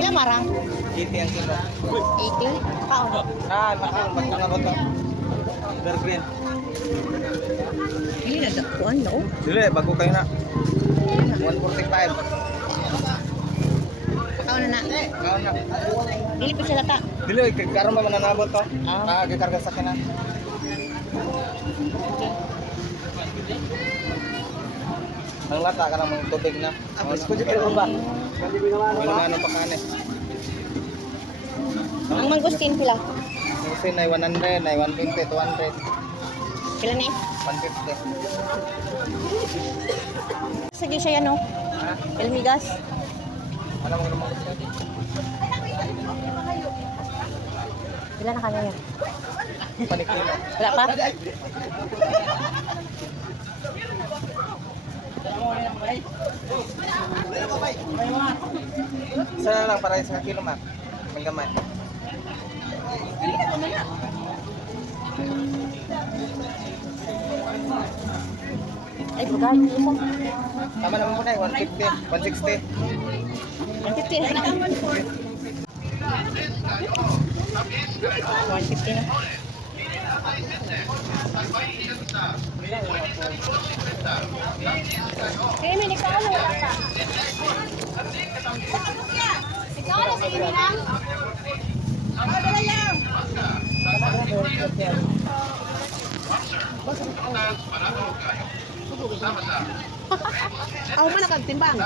Ilang marang? 80 ang kilo. 80? Kaon. Mahal. Ba't ka nga ba ito? Evergreen. Hindi na dakuan, no? Dili, bago kayo na. 145. Kaon na na. Kaon na. Dili pa sila ta. Dili, karon ba mananabot to? Gikarga sa kinan. Ang lata ka ng tubig na. Apos ko dito ba? Ano pa kanin? Ang mangustin pila. Kasi na 100, na 150, 200, Pila ni? 150. Sige siya yan, no? Ha? Elmigas. Ano mo naman? Pila na kanya yan? Panikilo. Wala pa? Isa na lang para sa kilo man. May gamay. Ay, bugal. Isa. Tama naman po na 150, 160. 150 na. 150 na. Kaya may nagkakala wala ka. Ikaw na sa inyo lang? Dala lang. Ako ba nakagtimbang?